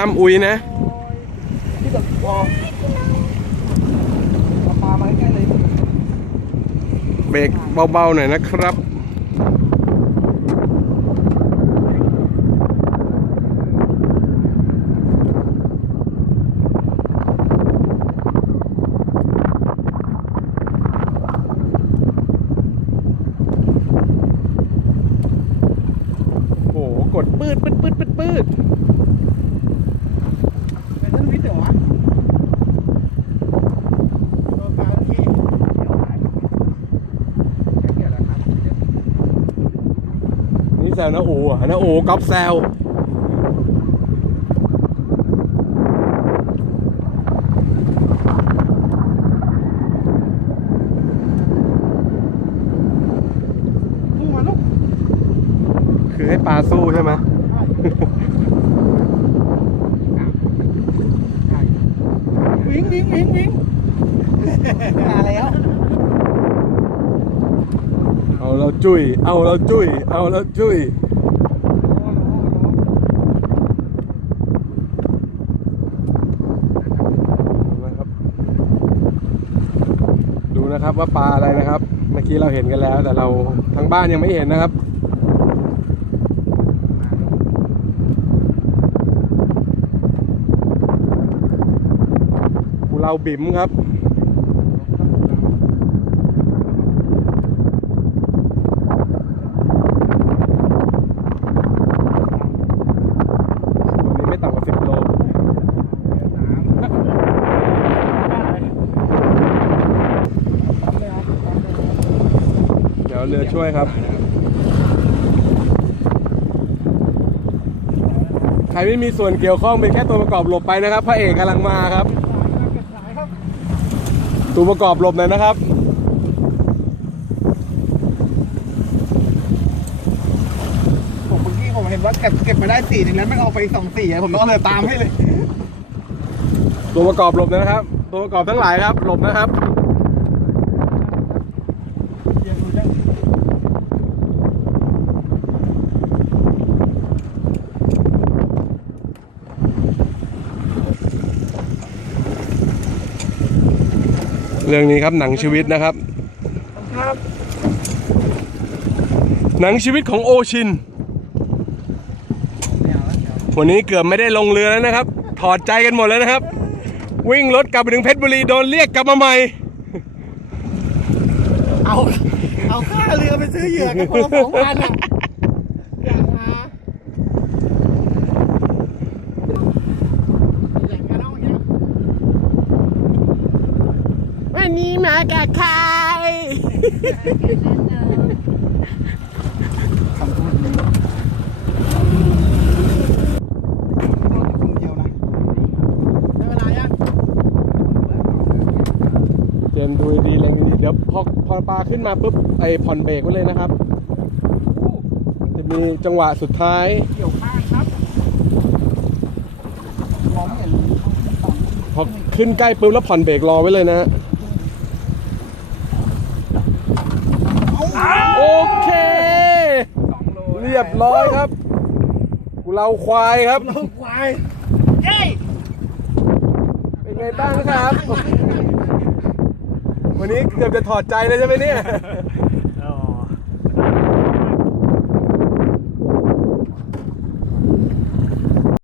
ห้ามอุ้ยนะที่แบบพอเอาปลามาใกล้เลยเบรกเบาๆหน่อยนะครับโอ้โหกดปืดปืดปืดปืดปืด เป็นท่านวิทย์เหรอวะตัวปลาที่เดี๋ยวหายเดี๋ยวแล้วครับเดี๋ยว นี่ แซวนะโออะนะโอกอฟแซวสู้มาลูกคือให้ปลาสู้ใช่ไหมใช่วิ่งวิ่งวิ่งวิ่งมาแล้ว เอาเราจุ้ย เอาเราจุ้ย เอาเราจุ้ยนะครับดูนะครับว่าปลาอะไรนะครับ เมื่อกี้เราเห็นกันแล้ว แต่เราทางบ้านยังไม่เห็นนะครับเราบิ๋มครับ ตัวนี้ไม่ต่ำกว่าสิบโล เดี๋ยวเรือช่วยครับ ใครไม่มีส่วนเกี่ยวข้องเป็นแค่ตัวประกอบหลบไปนะครับ พระเอกกำลังมาครับ ตัวประกอบหลบหน่อยนะครับผมเมื่อกี้ผมเห็นว่าเก็บเก็บมาได้สี่หนึ่งแล้วไม่เอาไปสองสี่อะผมต้องเอาเลยตามให้เลย ตัวประกอบหลบหน่อยนะครับ ตัวประกอบทั้งหลายครับ หลบนะครับ เรื่องนี้ครับหนังชีวิตนะครับ ครับ หนังชีวิตของโอชินไม่เอาแล้วเดี๋ยววันนี้เกือบไม่ได้ลงเรือแล้วนะครับ ถอดใจกันหมดแล้วนะครับ วิ่งรถกลับไปถึงเพชรบุรีโดนเรียกกลับมาใหม่ เอา เอาค่าเรือไปซื้อเหยื่อกันคนละสองพันอะอยากมาอยากกันเอาอย่างเงี้ย วันนี้มากับใครคำพูดนี้คนเดียวนะได้เวลายังเจนดูดีๆแรงดีๆเดี๋ยวพอพอปลาขึ้นมาปุ๊บไอผ่อนเบรกไว้เลยนะครับมันจะมีจังหวะสุดท้าย เกี่ยวข้างครับมองไม่เห็น พอขึ้นใกล้ปุ๊บแล้วผ่อนเบรกรอไว้เลยนะ โอเคสองโลเรียบร้อยครับ กูเราควายครับโลควายเอ้ยเป็นไงบ้างครับ วันนี้เกือบจะถอดใจเลยใช่ไหมเนี่ย